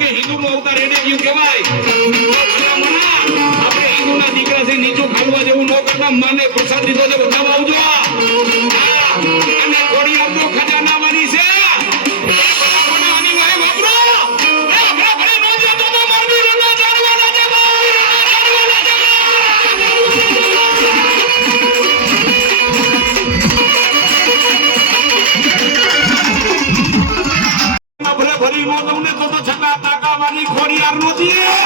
કે હિન્દુનો અવતાર એને કેવું કહેવાય આપણે હિન્દુના દીકરા છે નીચું ખાવા જેવું ન કરતા માને પ્રસાદ દીધો છે બધા આવજો અને ખોડિયાર તો ખજાનાવાળી છે ખોડિયાર નો દીએ